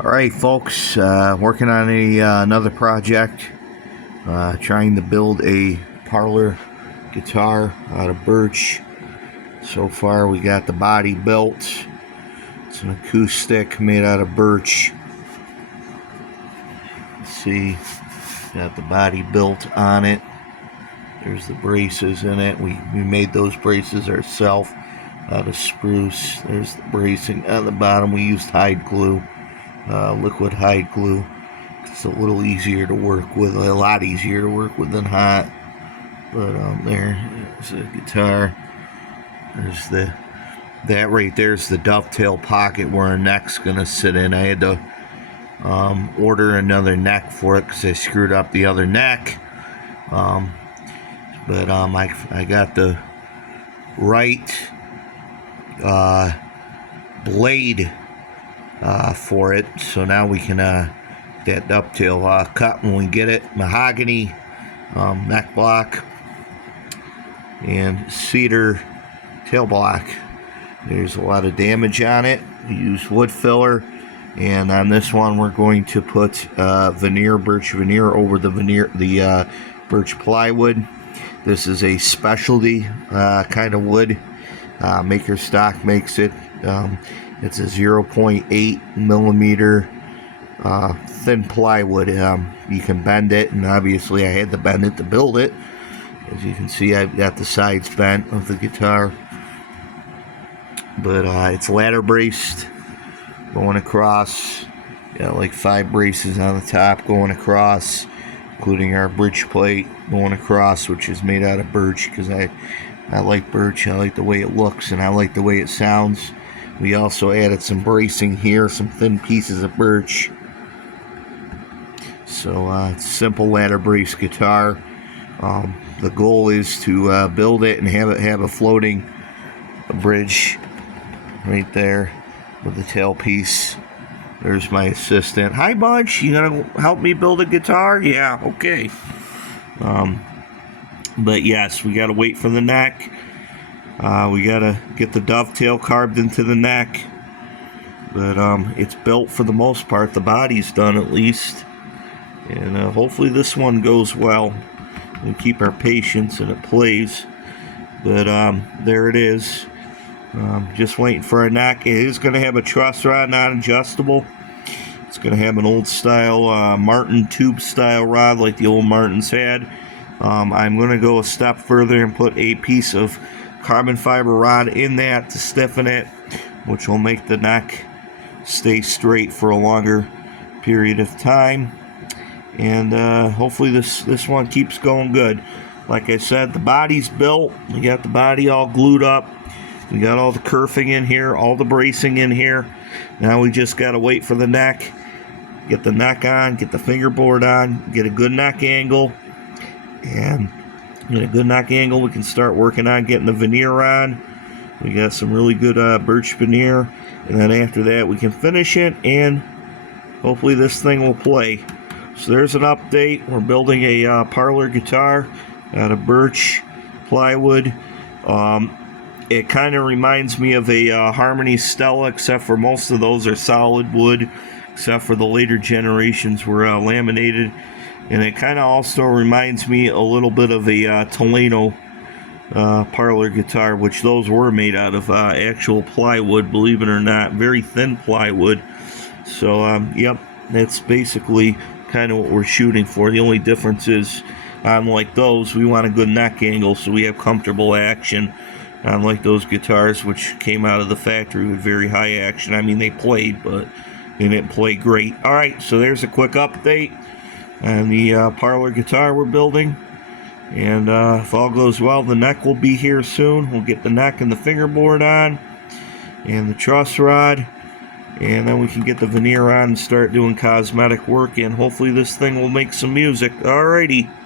Alright folks, working on another project, trying to build a parlor guitar out of birch. So far we got the body built. It's an acoustic made out of birch. See, got the body built on it. There's the braces in it. We made those braces ourselves out of spruce. There's the bracing on the bottom. We used hide glue. Liquid hide glue. It's a little easier to work with, a lot easier to work with than hot. But there's the guitar. There's that right there's the dovetail pocket where our neck's gonna sit in. I had to order another neck for it because I screwed up the other neck. But I got the right blade for it, so now we can that dovetail cut when we get it. Mahogany neck block and cedar tail block. There's a lot of damage on it. We use wood filler, and on this one we're going to put birch veneer over the birch plywood. This is a specialty kind of wood. Maker Stock makes it. It's a 0.8 millimeter thin plywood. You can bend it, and obviously I had to bend it to build it. As you can see, I've got the sides bent of the guitar. But it's ladder braced going across. Got like 5 braces on the top going across, including our bridge plate going across, which is made out of birch because I like birch. I like the way it looks and I like the way it sounds. We also added some bracing here, some thin pieces of birch. So it's a simple ladder brace guitar. The goal is to build it and have it have a floating bridge right there with the tailpiece. There's my assistant. Hi, Bunch. You gonna help me build a guitar? Yeah, okay. But yes, we gotta wait for the neck. We gotta get the dovetail carved into the neck. But it's built for the most part. The body's done at least. And hopefully this one goes well. We keep our patience and it plays. But there it is. Just waiting for a neck. It is going to have a truss rod, not adjustable. It's going to have an old style Martin tube style rod like the old Martins had. I'm going to go a step further and put a piece of carbon fiber rod in that to stiffen it, which will make the neck stay straight for a longer period of time. And hopefully this one keeps going good. Like I said, the body's built. We got the body all glued up. We got all the kerfing in here, all the bracing in here. Now we just got to wait for the neck. Get the neck on, get the fingerboard on, get a good neck angle. And get a good neck angle, we can start working on getting the veneer on. We got some really good birch veneer. And then after that, we can finish it, and hopefully this thing will play. So there's an update. We're building a parlor guitar out of birch plywood. It kind of reminds me of a Harmony Stella, except for most of those are solid wood, except for the later generations were laminated. And it kind of also reminds me a little bit of a Toledo parlor guitar, which those were made out of actual plywood, believe it or not, very thin plywood. So, yep, that's basically kind of what we're shooting for. The only difference is, unlike those, we want a good neck angle so we have comfortable action. Unlike those guitars, which came out of the factory with very high action. I mean, they played, but they didn't play great. Alright, so there's a quick update on the parlor guitar we're building. And if all goes well, the neck will be here soon. We'll get the neck and the fingerboard on, and the truss rod. And then we can get the veneer on and start doing cosmetic work, and hopefully this thing will make some music. Alrighty.